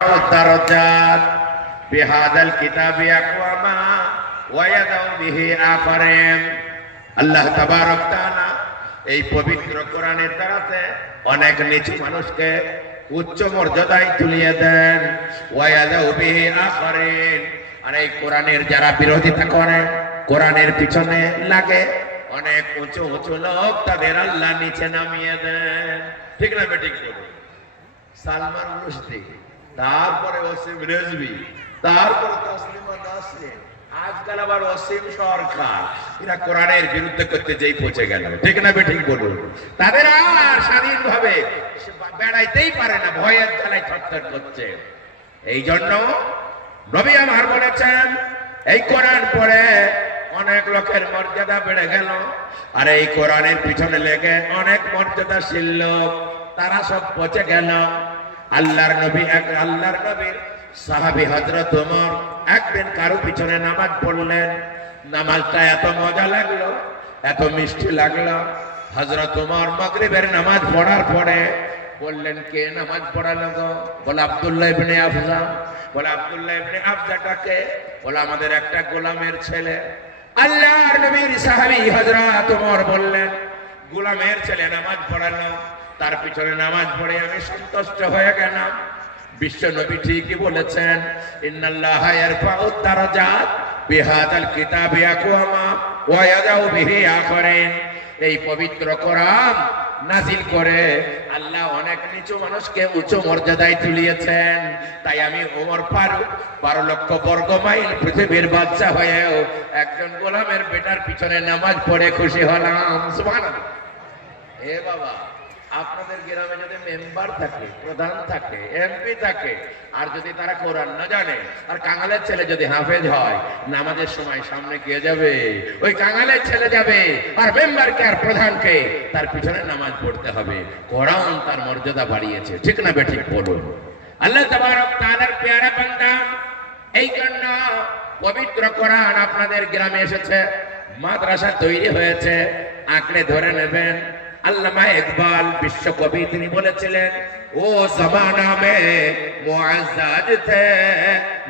الدرجات بهذا الكتاب أقواما ويدعو به آخرين আল্লাহ তাবারক তাআলা এই পবিত্র কোরআনের দ্বারাতে অনেক নিচু মানুষকে উচ্চ মর্যাদায় তুলিয়ে দেন ওয়ায়াদাউ বিহি আখরিন। আর এই কোরআনের যারা বিরোধিতা করে, কোরআনের পিছনে লাগে, অনেক উঁচু উঁচু লোক তাদের আল্লাহ নিচে নামিয়ে দেন। ঠিক না বেঠিক? সালমান রুশদি, তারপরে ওসিম রেজভি, তারপরে তাসলিমা নাসরিন, আজকাল আবার ওসিম সরকার। এরা কোরআনের বিরুদ্ধে করতে যেই পৌঁছে গেল, ঠিক না বেঠিক বলুন? তাদের আর স্বাধীনভাবে বেড়াইতেই পারে না, ভয়ের জ্বালায় থরথর করছে। এই জন্য নবী আমার বলেছেন, এই কোরআন পড়ে অনেক লোকের মর্যাদা বেড়ে গেল, আর এই কোরআনের পিছনে লেগে অনেক মর্যাদাশীল লোক তারা সব পচে গেল। আল্লাহর নবীর সাহাবী হযরত ওমর একদিন কারো পিছনে নামাজ পড়লেন। নামাজটা এত মজা লাগলো, এত মিষ্টি লাগলো। হযরত ওমর মাগরিবের নামাজ পড়ার পরে বললেন, কে নামাজ পড়ালো গো? বলে আব্দুল্লাহ ইবনে আফজা। বলে আব্দুল্লাহ ইবনে আফজাটাকে? বলে আমাদের একটা গোলামের ছেলে। আল্লাহর নবীর সাহাবী হযরত ওমর বললেন, গোলামের ছেলে নামাজ পড়ালো, তার পিছনে নামাজ পড়ে আমি সন্তুষ্ট হয়ে গেলাম। বিশ্ব নবী ঠিকই বলেছেন, ইন্নাল্লাহা ইয়ারফাউদ দারাজাত বিহাদাল কিতাবি আকওয়ামা ওয়া ইয়াদাউ বিহি আখরিন। এই পবিত্র কোরআন নাজিল করে আল্লাহ অনেক নিচু মানুষকে উচ্চ মর্যাদায় তুলিয়েছেন। তাই আমি ওমর ফারুক 12 লক্ষ বর্গ মাইল পৃথিবীর বাদশা হয়েও একজন গোলামের বেটার পিছনে নামাজ পড়ে খুশি হলাম। সুবহানাল্লাহ। এ বাবা, আপনাদের গ্রামে যদি মেম্বার থাকে, প্রধান থাকে, এমপি থাকে, আর যদি তারা কোরআন না জানে, আর কাঙালের ছেলে যদি হাফেজ হয়, নামাজের সময় সামনে কে যাবে? ওই কাঙালের ছেলে যাবে। আর মেম্বারকে আর প্রধানকে তার পিছনে নামাজ পড়তে হবে। কোরআন তার মর্যাদা বাড়িয়েছে, ঠিক না বেঠিক বলুন? আল্লাহ তাবারক তাআলার পেয়ারা বান্দা, এই জন্য পবিত্র কোরআন আপনাদের গ্রামে এসেছে, মাদ্রাসা তৈরি হয়েছে, আঁকড়ে ধরে নেবেন। আল্লামা ইকবাল বিশ্বকবি, তিনি বলেছিলেন, ও জমানা মে মুআজ্জাজ থে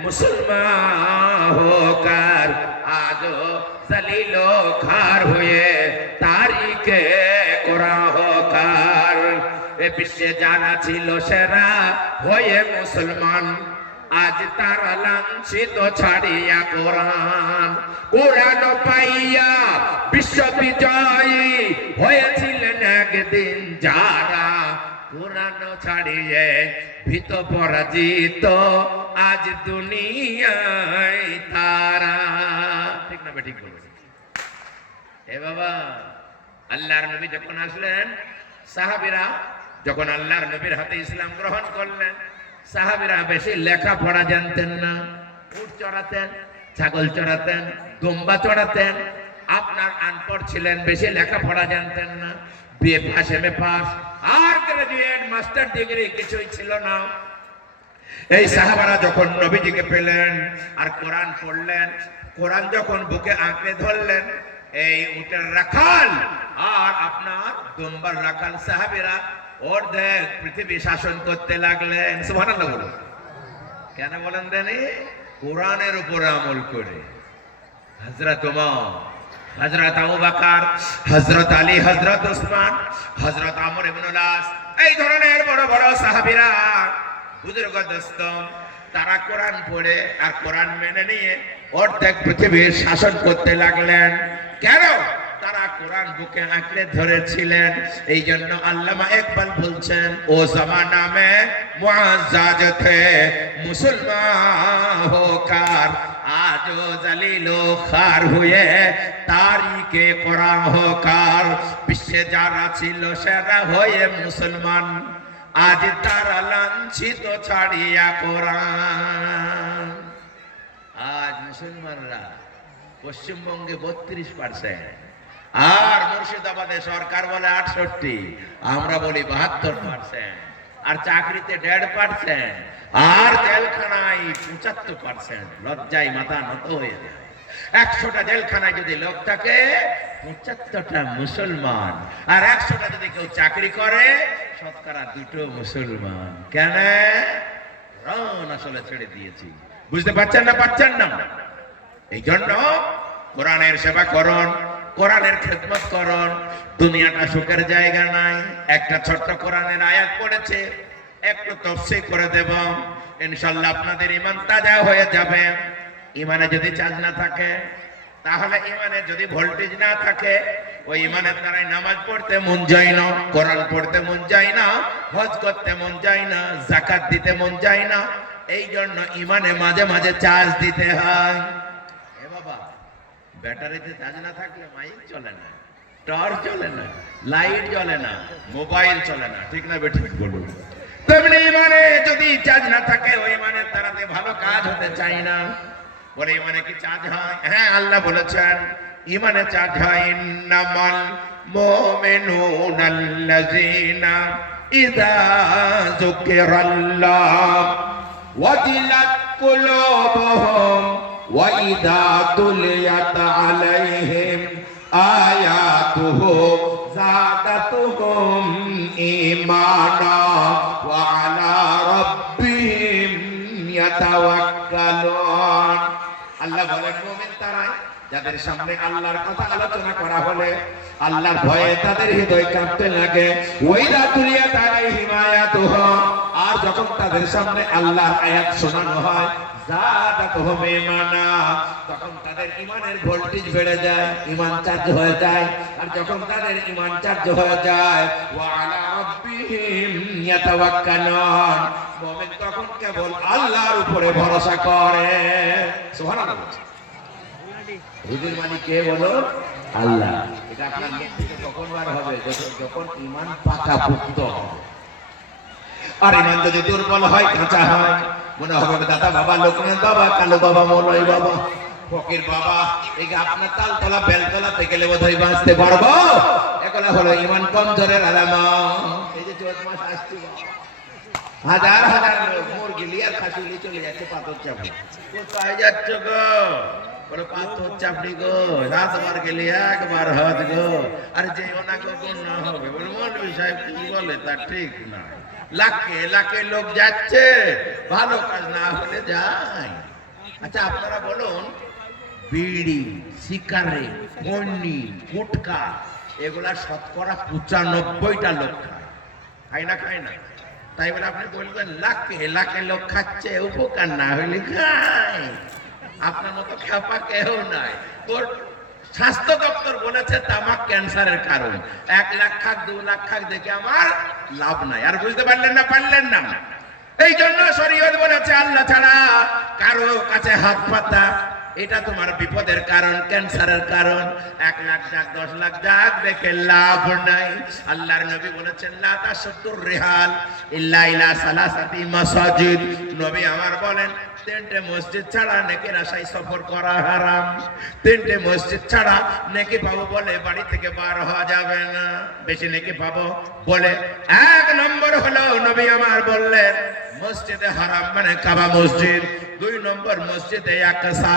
মুসলমান হোকর আজ জলিলো খার হুয়ে তারিকে কোরআন হোকর। এ বিশ্বে জানা ছিল সেরা হয়ে মুসলমান, আজ তারা লাঞ্ছিত ছাড়িয়া কোরআন। কোরআন পাইয়া বিশ্ব বিজয়ী হয়েছিলেন একদিন যারা, কোরআন ছাড়িয়ে ভীত পরাজিত আজ দুনিয়ায় তারা। ঠিক না ঠিক বলেছেন? এ বাবা, আল্লাহর নবী যখন আসলেন, সাহাবীরা যখন আল্লাহর নবীর হাতে ইসলাম গ্রহণ করলেন, সাহাবীরা বেশি লেখাপড়া জানতেন না। উট চড়াতেন, ছাগল চড়াতেন, দুম্বা চড়াতেন। আপনার আনপড় ছিলেন, বেশি লেখাপড়া জানতেন না। বিএ পাস, এমএ পাস, আর গ্রাজুয়েট, মাস্টার ডিগ্রি কিছুই ছিল না। এই সাহাবারা যখন নবীজিকে পেলেন আর কোরআন পড়লেন, কোরআন যখন বুকে আঁকড়ে ধরলেন, এই উটের রাখাল আর আপনার দুম্বার রাখাল সাহাবীরা অর্ধেক পৃথিবী শাসন করতে লাগলেন। সুবহানাল্লাহ বলুন। কেন বলেন জানি? কোরআনের উপর আমল করে। হযরত ওমর, হযরত আবু বকর, হযরত আলী, হযরত ওসমান, হযরত আমর ইবনুল আস, এই ধরনের বড় বড় সাহাবীরা, বুজুর্গ দোস্ত, তারা কোরআন পড়ে আর কোরআন মেনে নিয়ে অর্ধেক পৃথিবীর শাসন করতে লাগলেন। কেন? তারা কোরআন বুকে আঁকড়ে ধরেছিলেন। এই জন্য আল্লামা ইকবাল বলছেন, ও জামানা মে মুআজ্জাজ থে মুসলমান হোকর আজ জলিলো খার হুয়ে তারিকে কোরআন হোকর। বিশ্বে যারা ছিল সেরা হয়ে মুসলমান, আজ তারা লাঞ্ছিত ছাড়িয়া কোরআন। আজ মুসলমানরা পশ্চিমবঙ্গে 32%, আর মুর্শিদাবাদে সরকার বলে 68, আমরা বলি 72%, আর চাকরিতে 1.5%, আর জেলখানায় 75%। লজ্জায় মাথা নত হয়ে যায়। 100টা জেলখানায় যদি লোক থাকে, 75টা মুসলমান। আর 100টা যদি কেউ চাকরি করে, শতকরা 2টো মুসলমান। কেন? কোরআন আসলে ছেড়ে দিয়েছি। বুঝতে পারছেন না? পারছেন না? এই জন্য কোরআনের সেবা করুন, কোরআনের খেদমত করুন। দুনিয়াটা সুখের জায়গা নাই। একটা ছোট্ট কোরআনের আয়াত পড়েছে, একটু তাফসীর করে দেব, ইনশাআল্লাহ আপনাদের ঈমান তাজা হয়ে যাবে। ঈমানে যদি চার্জ না থাকে, তাহলে ঈমানে যদি ভোল্টেজ না থাকে, ওই ঈমানের দ্বারাই নামাজ পড়তে মন যায় না, কোরআন পড়তে মন যায় না, হজ করতে মন যায় না, যাকাত দিতে মন যায় না। এই জন্য ঈমানে মাঝে মাঝে চার্জ দিতে হয়। এ বাবা, ব্যাটারিতে চার্জ না থাকলে মাইক চলে না, টর্চ চলে না, লাইট জ্বলে না, মোবাইল চলে না। ঠিক না বেঠিক বলুন? তেমনি ঈমানে যদি চার্জ না থাকে, ওই ঈমানের দ্বারাতে ভালো কাজ হতে চায় না। বলে ঈমানে কি চার্জ হয়? হ্যাঁ, আল্লাহ বলেছেন ঈমানে চার্জ হয়। ইন্নামাল মুমিনুনাল্লাযীনা ইযা যুকিরাল্লাহ ওয়াজিলাত কুলুবুহুম ওয়া ইযা তুলিয়াত আলাইহিম আয়াতুহু যাদাতুহুম ঈমানা ওয়া আলা রাব্বিহিম ইয়াতাওয়াক্কালুন। আল্লাহ বলেন মুমিন তারাই যাদের সামনে আল্লাহর কথা আলোচনা করা হলে আল্লাহর ভয়ে তাদের হৃদয় কাঁপতে লাগে। ওয়াইদা তুলিয়াত আলাইহিম আয়াতুহু, আর যখন তাদের সামনে আল্লাহর আয়াত শোনানো হয়, যাদাতুহুম ঈমানা, তখন তাদের ঈমানের ভোল্টেজ বেড়ে যায়, ঈমান চার্জ হয়ে যায়। আর যখন তাদের ঈমান চার্জ হয়ে যায়, ওয়া আলা রাব্বিহিম ইয়াতাওয়াক্কালুন, মুমিন তখন কেবল আল্লাহর উপরে ভরসা করে। সুবহানাল্লাহ। রুজির মালিক কে বলো? আল্লাহ। এটা আপনার মুখ থেকে কখন বার হবে? যখন ঈমান পাকা পুক্ত হবে। আর ঈমান যদি দুর্বল হয়, কাঁচা হয়, মনে হবে দাদা বাবা, লোকনাথ বাবা, কালু বাবা, মৌলভী বাবা, ফকির বাবা, এই আপনার তালতলা বেলতলাতে গেলে বোধহয় বাঁচতে পারবো। এগুলো হলো ঈমান কমজোরের আলামত। এই যে চৈত মাস আসছে, হাজার হাজার লোক মুরগি লিয়ার খাসি লিয়ে চলে যাচ্ছে পাথর চাপড়ি। কোথায় যাচ্ছ গো? বলে পাথর চাপড়ি গো, রাতবার গেলে একবার হজ গো। আর যে ওনাকে না হবে, বলে মৌলভী সাহেব কি বলে তা ঠিক না। লাখে লাখে লোক যাচ্ছে, ভালো কাজ না হলে যায়। আচ্ছা আপনারা বলুন, বিড়ি, সিগারেট, খৈনি, গুটখা, এগুলা শতকরা 95টা লোক খায়। খায় না? খায় না? তাই বলে আপনি বলবেন লাখে লাখে লোক খাচ্ছে, উপকার না হইলে খায়? আপনার মতো খেপা কেউ নাই। তোর স্বাস্থ্য দপ্তর বলেছে তামাক ক্যান্সারের কারণ। 1 লাখ খাক, 2 লাখ খাক, দেখে আমার লাভ নাই। আর বুঝতে পারলেন না? পারলেন না? এই জন্য শরীয়ত বলেছে আল্লাহ ছাড়া কারো কাছে হাত পাতা, এটা তোমার বিপদের কারণ, ক্যান্সারের কারণ। 1 লাখ যাক, 10 লাখ যাক, দেখে লাভ নাই। আল্লাহর নবী বলেছেন লা তাশুদ্দুর রিহাল ইল্লা ইলা সালাসাতি মাসাজিদ। নবী আমার বলেন 3টে মসজিদ ছাড়া নেকির আশায় সফর করা হারাম। 3টে মসজিদ ছাড়া নেকি পাবো বলে বাড়ি থেকে বার হওয়া যাবে না। বেশি নেকি পাবো বলে 1 নম্বর হলো নবী আমার বললেন মসজিদে হারাম মানে কাবা মসজিদ, 2 নম্বর মসজিদে আকসা,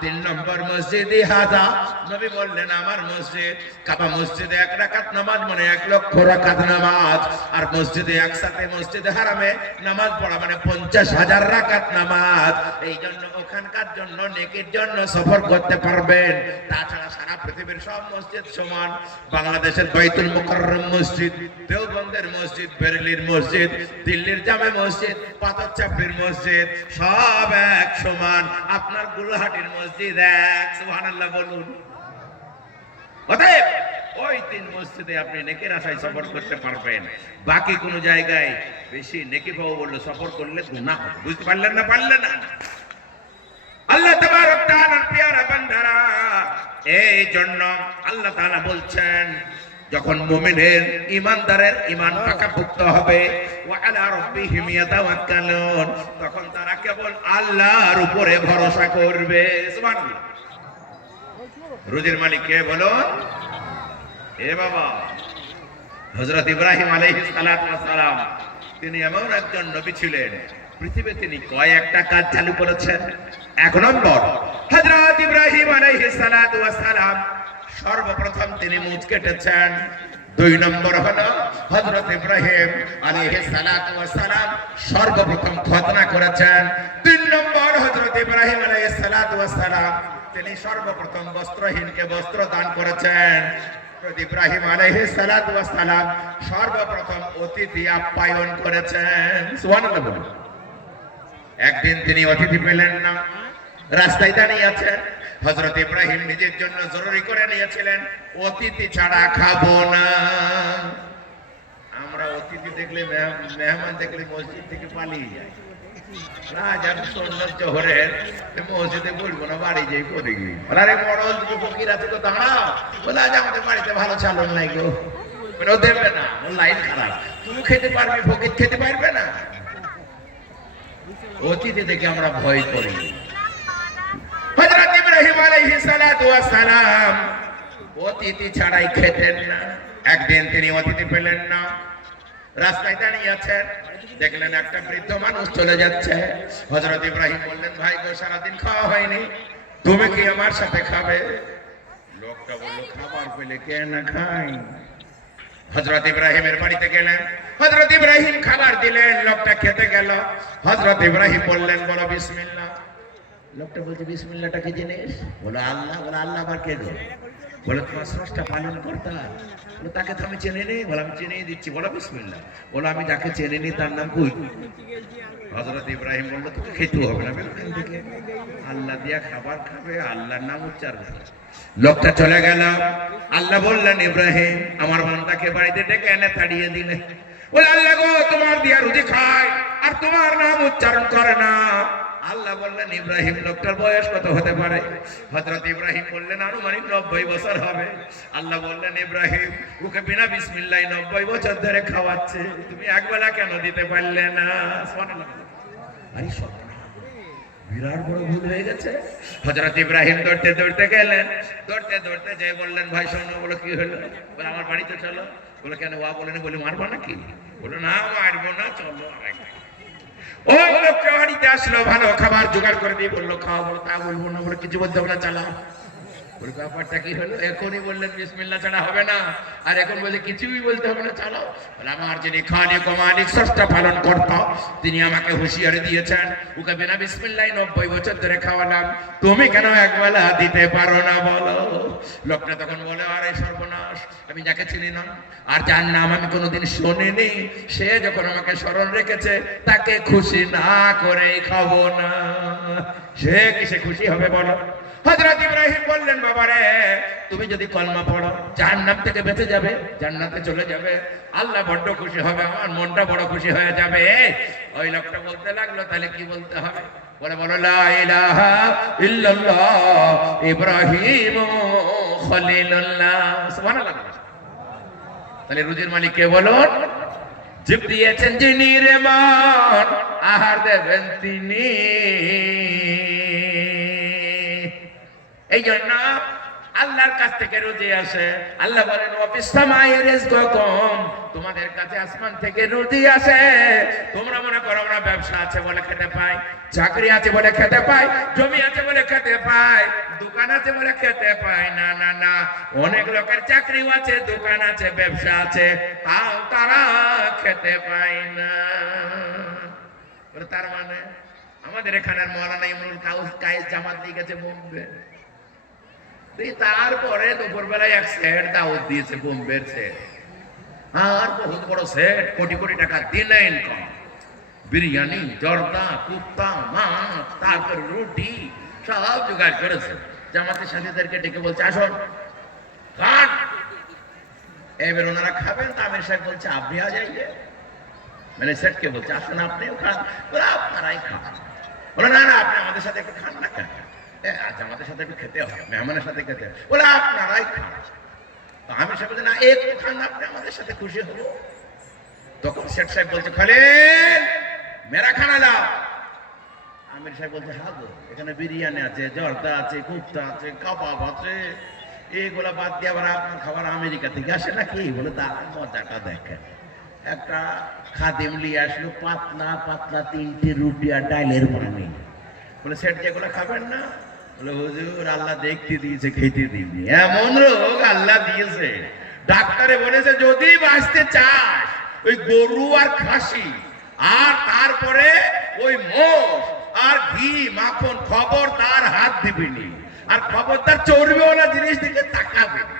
3 নম্বর মসজিদে হাজা। নবী বললেন আমার মসজিদ কাবা মসজিদে 1 রাকাত নামাজ মানে 1 লক্ষ রাকাত নামাজ। আর মসজিদে আকসাতে, মসজিদে হারামে নামাজ পড়া মানে 50,000 রাকাত নামাজ। এই জন্য ওখানকার জন্য নেকির জন্য সফর করতে পারবেন। তাছাড়া সারা পৃথিবীর সব মসজিদ সমান। বাংলাদেশের বাইতুল মুকাররম মসজিদ, দেওবন্দের মসজিদ, বেরেলির মসজিদ, দিল্লির জামে মসজিদ, পাথর চাপড়ির মসজিদ, সব এক সমান। আপনার গুলহাটির মসজিদ এক। সুবহানাল্লাহ বলুন। অতএব ওই 3 মসজিদে আপনি নেকির আশায় সফর করতে পারবেন। বাকি কোন জায়গায় বেশি নেকি পাবো বললে সফর করলে গুনাহ হবে। বুঝতে পারলেন না? পারলেন না? আল্লাহ তাবারক তাআলার পেয়ারা বান্দারা, এই জন্য আল্লাহ তাআলা বলছেন যখন মুমিনের, ঈমানদারের ঈমান পাকাপোক্ত হবে, ওয়া আলা রাব্বিহিম ইয়াতাওয়াক্কালুন, তখন তারা কেবল আল্লাহর উপরে ভরসা করবে। সুবহানাল্লাহ। রুজির মালিক কে বলুন? এ বাবা, হযরত ইব্রাহিম আলাইহিস সালাতু ওয়াস সালাম, তিনি এমন একজন নবী ছিলেন, পৃথিবীতে তিনি কয়েকটা কাজ চালু করেছেন। 1 নম্বর, হযরত ইব্রাহিম আলাইহিস সালাতু ওয়াস সালাম সর্বপ্রথম তিনি মুচ কেটেছেন। দুই নম্বর হলো হযরত ইব্রাহিম আলাইহিস সালাতু ওয়াস সালাম সর্বপ্রথম খতনা করেছেন। তিন নম্বর হযরত ইব্রাহিম আলাইহিস সালাতু ওয়াস সালাম তিনি সর্বপ্রথম বস্ত্রহীনকে বস্ত্র দান করেছেন। হযরত ইব্রাহিম আলাইহিস সালাতু ওয়াস সালাম সর্বপ্রথম অতিথি আপ্যায়ন করেছেন। সুবহানাল্লাহ বলুন। একদিন তিনি অতিথি পেলেন না, রাস্তায় দাঁড়িয়ে আছেন। হযরত ইব্রাহিম নিজের জন্য জরুরি করে নিয়েছিলেন অতিথি ছাড়া খাবো না। আমরা অতিথি দেখলে মেহমান দেখলে মসজিদ থেকে পালিয়ে যাই। রাজার সন্ন্যত জোহরের মসজিদে বলবো না, বাড়ি যাই পড়ে গিয়ে আরে বড় দুটো ফকির আছে তো দাঁড়াও, বলে আজ আমাদের বাড়িতে ভালো চালন নাই গো, ও দেবে না, ওর লাইন খারাপ, তুমি খেতে পারবে ফকির খেতে পারবে না। অতিথি দেখে আমরা ভয় করি। হযরত ইব্রাহিম আলাইহিস সালাতু ওয়াস সালাম অতিথি ছাড়াই খেতেন না। একদিন তিনি অতিথি পেলেন না, রাস্তায় দাঁড়িয়ে আছেন, দেখলেন একটা বৃদ্ধ মানুষ চলে যাচ্ছে। হযরত ইব্রাহিম বললেন, ভাই গো সারাদিন খাওয়া হয়নি, তুমি কি আমার সাথে খাবে? লোকটা বলল, খাবার পেলে কে না খায়। হযরত ইব্রাহিমের বাড়িতে গেলেন, হযরত ইব্রাহিম খাবার দিলেন, লোকটা খেতে গেল। হযরত ইব্রাহিম বললেন, বলো বিসমিল্লাহ। লোকটা বলছে, বিসমিল্লাহটা কি জিনিস? বলো আল্লাহ। বলে আল্লাহ আবার কে গো? বলে তোমার স্রষ্টা পালন কর্তা। বলে তাকে তো আমি চেনে নি। বলে আমি চিনিয়ে দিচ্ছি, বলো বিসমিল্লাহ। বলো আমি যাকে চেনে নি তার নাম কই? হযরত ইব্রাহিম বলল, তোকে খেতে হবে না, আল্লাহ দিয়া খাবার খাবে, আল্লাহর নাম উচ্চারণ। লোকটা চলে গেল। আল্লাহ বললেন, ইব্রাহিম আমার মনটাকে বাড়িতে ডেকে এনে তাড়িয়ে দিলে। বলে আল্লাহ গো তোমার দিয়া রুটি খায় আর তোমার নাম উচ্চারণ করে না। আল্লাহ বললেন, ইব্রাহিম লোকটার বয়স কত হতে পারে? হযরত ইব্রাহিম বললেন, আনুমানিক 90 বছর হবে। আল্লাহ বললেন, ইব্রাহিম ওকে বিনা বিসমিল্লাহ 90 বছর ধরে খাওয়াচ্ছে, তুমি একবেলা কেন দিতে পারলে না? সুবহানাল্লাহ। আরে সব বিরাট বড় ভুল হয়ে গেছে। হযরত ইব্রাহিম দৌড়তে দৌড়তে গেলেন, দৌড়তে দৌড়তে যেয়ে বললেন, ভাই শোনো। বলো কি হলো? বলে আমার বাড়িতে চলো। বলে কেন? ওয়া বলেন, বলে মারবো নাকি? বলে না মারবো না, চলো। ওই লোকটা বাড়িতে আসলো, ভালো খাবার জোগাড় করে দিয়ে বললো খাওয়া। বলো তা বলবো না। বলে কিছু বলতে হবে না, চালাও। বলে ব্যাপারটা কি হলো? এখনই বললেন বিসমিল্লাহ ছাড়া হবে না, আর এখন বলে কিছুই বলতে হবে না, চালাও। বলে আমার যিনি খালিক ও মালিক স্রষ্টা পালন কর্তা, তিনি আমাকে হুঁশিয়ারি দিয়েছেন ওকে বিনা বিসমিল্লাহ 90 বছর ধরে খাওয়ালাম, তুমি কেন একবেলা দিতে পারো না বলো? লোকটা তখন বলে, আরে সর্বনাশ, আমি যাকে চিনি না আর যার নাম আমি কোনোদিন শুনিনি, সে যখন আমাকে স্মরণ রেখেছে তাকে খুশি না করেই খাবো না। সে কিসে খুশি হবে বলো? হযরত ইব্রাহিম বললেন, বাবারে তুমি যদি কলমা পড়ো জাহান্নাম থেকে বেঁচে যাবে, জান্নাতে চলে যাবে, আল্লাহ বড্ড খুশি হবে, আমার মনটা বড় খুশি হয়ে যাবে। ওই লোকটা বলতে লাগলো, তাহলে কি বলতে হবে? বলে বলো লা ইলাহা ইল্লাল্লাহ ইব্রাহিম খলিলুল্লাহ। সুবহানাল্লাহ। তাহলে রুজির মালিক কে বলুন? জীব দিয়েছেন যিনি রে মান, আহার দেবেন তিনি। এই জন্য আল্লাহর কাছ থেকে রুজি আসে। আল্লাহ বলেন, ওয়াফিস সামাই রিজকুকুম, তোমাদের কাছে আসমান থেকে রুজি আসে। তোমরা মনে করো না ব্যবসা আছে বলে খেতে পাই, চাকরি আছে বলে খেতে পাই, জমি আছে বলে খেতে পাই, দোকান আছে বলে খেতে পাই। না না না, অনেক লোকের চাকরিও আছে, দোকান আছে, ব্যবসা আছে, তাও তারা খেতে পায় না। তার মানে আমাদের এখানের মৌলানা ইমরুল কায়েস জামাত দিয়ে গেছে বোম্বে, তারপরে দুপুর বেলায় এক সেট দাওয়াত দিয়েছে বোম্বের সেট, আর বহুত বড় সেট, কোটি কোটি টাকা দিনে ইনকাম, বিরিয়ানি, জর্দা, কুপ্তা, মাছ, তারপর রুটি সব জোগাড় করেছে। জামাতের সাথীদেরকে ডেকে বলছে, আসুন খান। এবার ওনারা খাবেন, তা আমির সাহেব বলছে আপনি আ যাইয়ে, মানে সেটকে বলছে আসুন আপনিও খান। বলে আপনারাই খান। বলে না না, আপনি আমাদের সাথে একটু খান না কেন? আচ্ছা আমাদের সাথে একটু খেতে হবে, মেহমানের সাথে খেতে হবে। বলে আপনারাই খান। তো আমির সাহেব বলছে না, একটু খান, আপনি আমাদের সাথে খুশি হবো। তখন শেঠ সাহেব বলছে, খলিল মেরা খানা লাও। আমির সাহেব বলছে, হ্যাঁ গো, এখানে বিরিয়ানি আছে, জর্দা আছে, কুপ্তা আছে, কাবাব আছে, এইগুলা বাদ দিয়ে আবার আপনার খাবার আমেরিকা থেকে আসে নাকি? বলে তার মজাটা দেখেন। একটা খাদিম নিয়ে আসলো পাতলা পাতলা 3টে রুটি আর ডালের পানি। বলে সেট যেগুলো খাবেন না? বলে হুজুর আল্লাহ দেখতে দিয়েছে, খেতে দিইনি। এমন রোগ আল্লাহ দিয়েছে, ডাক্তারে বলেছে যদি বাঁচতে চাস ওই গরু আর খাসি আর তারপরে ওই মোষ আর ঘি মাখন খবরদার হাত দিবিনি, আর খবরদার চর্বিওয়ালা জিনিস দিকে তাকাবে না,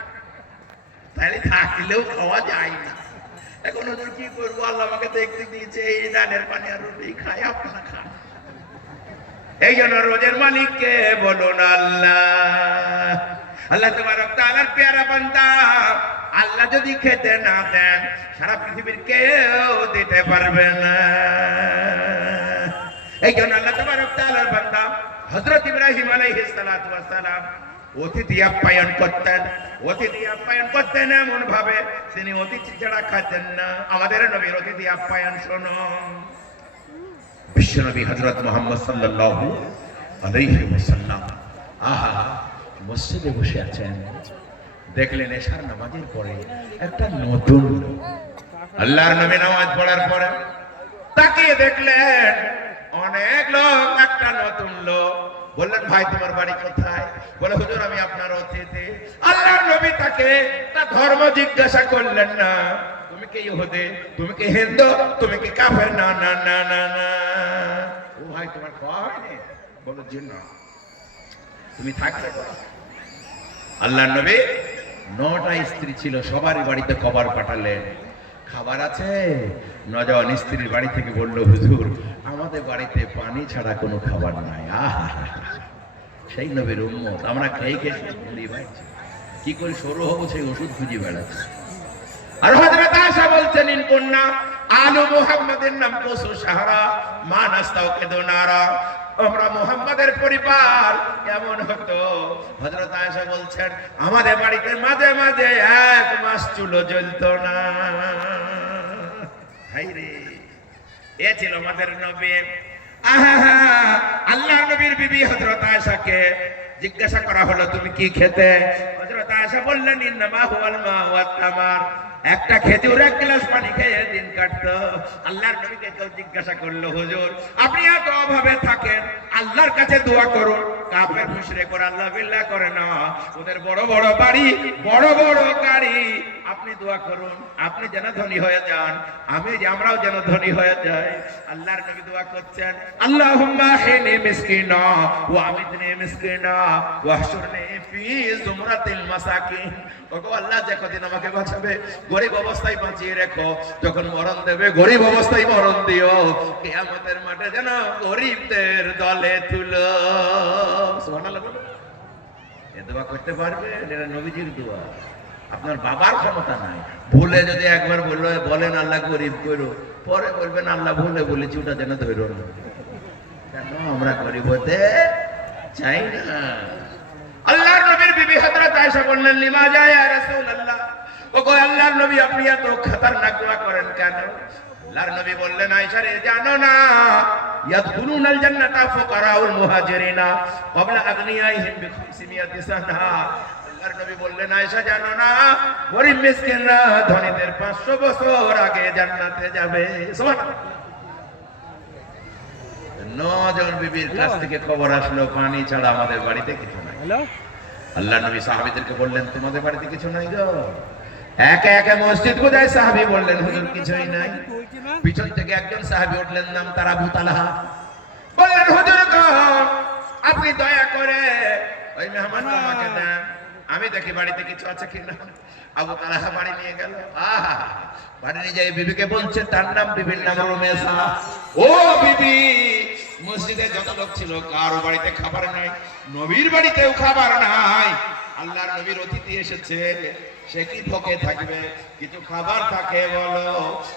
তাহলে থাকলেও খাওয়া যায় না। এখন ওদের কি করবো, আল্লাহ আমাকে দেখতে দিয়েছে এই ডালের পানি আর রুটি খাই, আপনারা খান। এই জন্য রোজের মালিককে বলুন আল্লাহ। আল্লাহ তাবারক তাআলার পেয়ারা বান্দা, আল্লাহ যদি খেতে না দেন সারা পৃথিবীর কেউ দিতে পারবে না। এই জন্য আল্লাহ তাবারক তাআলার বান্দা হযরত ইব্রাহিম আলাইহিস সালাতু ওয়াস সালাম অতিথি আপ্যায়ন করতেন। অতিথি আপ্যায়ন করতেন এমন ভাবে তিনি অতিথি ছাড়া খাতেন না। আমাদের নবীর অতিথি আপ্যায়ন শোনো। বিশ্বনবী হযরত মুহাম্মদ সাল্লাল্লাহু আলাইহি ওয়াসাল্লাম আহা মসজিদে বসে আছেন, দেখলেন এশার নামাজের পরে একটা নতুন লোক। আল্লাহর নবী নামাজ পড়ার পরে তাকিয়ে দেখলেন অনেক লোক, একটা নতুন লোক। বললেন ভাই তোমার বাড়ি কোথায়? বলে হুজুর আমি আপনার অতিথি। আল্লাহর নবী তাকে তার ধর্ম জিজ্ঞাসা করলেন না, তুমি কি ইহুদি, তুমি কি হিন্দু, তুমি কি কাফের? না না না না না। ও ভাই তোমার খাওয়া হয়নি? বলো জি না। তুমি থাকলে বলো। আল্লাহর নবী 9টা স্ত্রী ছিল, সবারই বাড়িতে খবর পাঠালেন খাবার আছে। নজওয়ান স্ত্রীর বাড়ি থেকে বলল হুজুর আমাদের বাড়িতে পানি ছাড়া কোনো খাবার নাই। আহা সেই নবীর উম্মত, আমরা খেয়ে খেয়ে ভুলি ভাই, কি করে সরু হবো সেই ওষুধ খুঁজে বেড়াচ্ছে। আর হযরত আয়েশা বলছেন ইন কুন্না আলু মুহাম্মাদের নাম কুসু সাহারা মা নাস্তাউকিদু নারা, আমরা মুহাম্মাদের পরিবার কেমন হতো। হযরত আয়েশা বলছেন আমাদের বাড়িতে মাঝে মাঝে 1 মাস চুলো জ্বলতো না। হায়রে, এ ছিল আমাদের নবী। আহা আল্লাহর নবীর বিবি হযরত আয়েশাকে জিজ্ঞাসা করা হলো তুমি কি খেতে? হযরত আয়েশা বললেন ইন্নামা হুয়াল মা ওয়াত তামার, একটা খেজুর 1 গ্লাস পানি খেয়ে দিন কাটতো। আল্লাহর নবীকে কেউ জিজ্ঞাসা করলো হুজুর আপনি এত অভাবে থাকেন, আল্লাহর কাছে দোয়া করুন। কাফের মুশরিক ওরা আল্লাহ বিল্লাহ করে না, ওদের বড় বড় বাড়ি বড় বড় গাড়ি, আপনি দোয়া করুন আপনি যেন ধনী হয়ে যান, আমরাও যেন ধনী হয়ে যাই। আল্লাহর নবী দোয়া করছেন আল্লাহুম্মা হিনি মিসকিনা ওয়া আমিতনি মিসকিনা ওয়া হশুরনি ফি জুমরাতিল মাসাকিন। ওগো আল্লাহ যে কদিন আমাকে বাঁচাবে গরিব অবস্থায় বাঁচিয়ে রেখো, যখন মরণ দেবে গরিব অবস্থায় মরণ দিও, কিয়ামতের মাঠে যেন গরিবদের দলে তুলো। সুবহানাল্লাহ। এ দোয়া করতে পারবে? এটা নবীজির দোয়া, আপনার বাবার ক্ষমতা নাই। ভুলে যদি একবার বলেন আল্লাহ গরিব করো, পরে বলবেন আল্লাহ ভুলে বলেছি ওটা যেন ধরো না। কেন আমরা গরিব হতে চাই না। আল্লাহর নবীর বিবি হযরত আয়েশা বললেন লিমাজা ইয়া রাসূলুল্লাহ, ওগো আল্লাহর নবী আপনি এত খতরনাক দোয়া করেন কেন? আল্লাহর নবী বললেন আয়েশা রে জানো না ইয়াদখুলুনাল জান্নাতা ফুকারাউল মুহাজিরিনা ক্বাবলা আগনিয়াইহিম বি500 সানা। আল্লাহর নবী বললেন আয়েশা জানো না গরিব মিসকিনরা ধনীদের 500 বছর আগে জান্নাতে যাবে। সুবহানাল্লাহ। 9 জন বিবির কাছ থেকে খবর আসলো পানি ছাড়া আমাদের বাড়িতে কিছু নাই। আল্লাহর নবী সাহাবীদেরকে বললেন তোমাদের বাড়িতে কিছু নাই গো? একে একে মসজিদ কোথায়? সাহাবী বললেন হুজুর কিছুই নাই। পিছন থেকে একজন সাহাবী উঠলেন, নাম তার আবু তালহা, বললেন হুজুর গো আপনি দয়া করে ওই মেহমানটা আমাকে দেন, আমি দেখি বাড়িতে কিছু আছে কিনা। আবু তালহা বাড়ি নিয়ে গেল। আহা বাড়ি নিয়ে যাই বিবিকে বলছে, তার নাম বিবির নাম রুমেসা। ও বিবি মসজিদে যত লোক ছিল কারো বাড়িতে খাবার নাই, নবীর বাড়িতেও খাবার নাই। আল্লাহর নবীর অতিথি এসেছে, সে কি ভোগে থাকবে? কিছু খাবার থাকে বলো।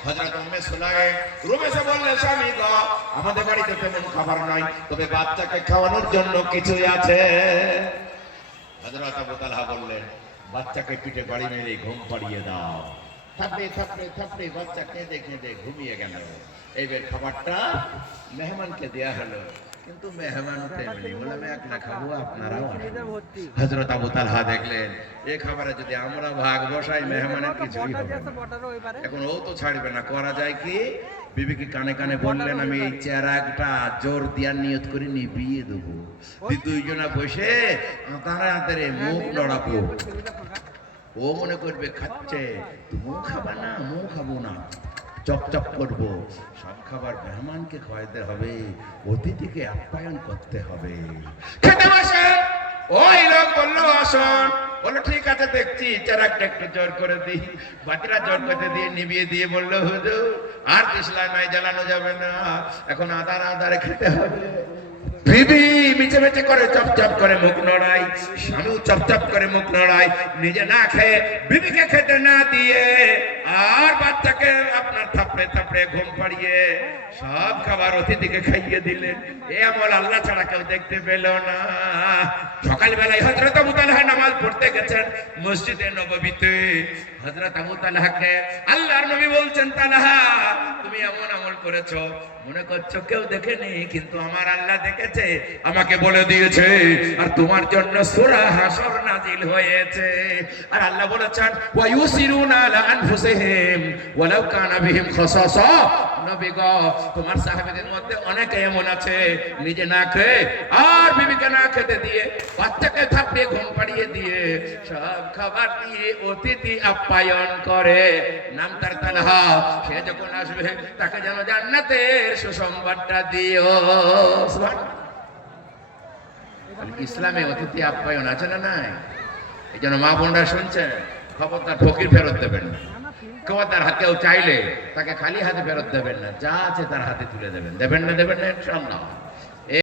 হযরত উম্মে সুলাইম রুমেসা বললেন স্বামী গো আমাদের বাড়িতে তেমন খাবার নাই, তবে বাচ্চাকে খাওয়ানোর জন্য কিছুই আছে। হযরত আবু তালহা বললেন বাচ্চাকে পিঠে বাড়ি মেরে ঘুম পাড়িয়ে দাও। থাপড়ে থাপড়ে থাপড়ে বাচ্চা কেঁদে কেঁদে ঘুমিয়ে গেল। এইবার খাবারটা মেহমানকে দেয়া হলো, কিন্তু মেহমান তেমনি বলে আমি একলা খাবো আপনারাও। হযরত আবু তালহা দেখলেন এই খাবারে যদি আমরা ভাগ বসাই মেহমানের কিছুই হবে না। এখন ও তো ছাড়বে না, করা যায় কি? বিবিকে কানে কানে বললেন আমি এই চেরাগটা জোর দিয়ার নিয়ত করে নিভিয়ে দেবো, দুইজনা বসে তারা মুখ লড়াবো। ও মনে করবে খাচ্ছে, তুমিও খাবা না, আমিও খাবো না, চপচপ করবো। সব খাবার মেহমানকে খাওয়াইতে হবে, অতিথিকে আপ্যায়ন করতে হবে। খেতে বসেন। ওই লোক বললো আসন, বললো ঠিক আছে দেখছি, চারাকটা একটু জোর করে দিই। বাতিরা জোর করতে দিয়ে নিভিয়ে দিয়ে বললো হুজুর আর দিশলা নাই, জ্বালানো যাবে না, এখন আদার আদারে খেতে হবে। বিবি মিচে মিচে করে চপচপ করে মুখ নড়াই, স্বামীও চপচপ করে মুখ নড়াই, নিজে না খেয়ে বিবিকে খেতে না দিয়ে আর বাচ্চাকে আপনার থাপড়ে থাপড়ে ঘুম পাড়িয়ে সব খাবার অতিথিকে খাইয়ে দিলেন। এ আমল আল্লাহ ছাড়া কেউ দেখতে পেল না। সকালবেলায় হযরত আবু তালহা নামাজ পড়তে গেছেন মসজিদে নববীতে। হযরত আবু তালহাকে আল্লাহর নবী বলছেন, তালহা তুমি এমন আমল করেছো, মনে করছো কেউ দেখেনি, কিন্তু আমার আল্লাহ দেখেছে, আমাকে বলে দিয়েছে, আর তোমার জন্য সূরা হাসর নাজিল হয়েছে। আর আল্লাহ বলেছেন ওয়া ইউসিরুনা আলা আনফুসিহিম ওয়ালাউ কানা বিহিম খাসাসা। নবী গো, তোমার সাহাবীদের মধ্যে অনেকে এমন আছে নিজে না খেয়ে আর বিবিকে না খেতে দিয়ে, বাচ্চাকে থাপড়িয়ে ঘুম পাড়িয়ে দিয়ে সব খাবার দিয়ে অতিথি আপ্যায়ন করে। নাম তার তালহা। সে যখন আসবে তাকে যেন জান্নাতের সুসংবাদটা দিও। ইসলামে অতিথি আপ্যায়ন আছে না নাই? এই জন্য মা বোনরা শুনছেন, খবরদার ফকির ফেরত দেবেন না। খবরদার হাতেও চাইলে তাকে খালি হাতে ফেরত দেবেন না, যা আছে তার হাতে তুলে দেবেন। দেবেন না? দেবেন না ইনশাআল্লাহ।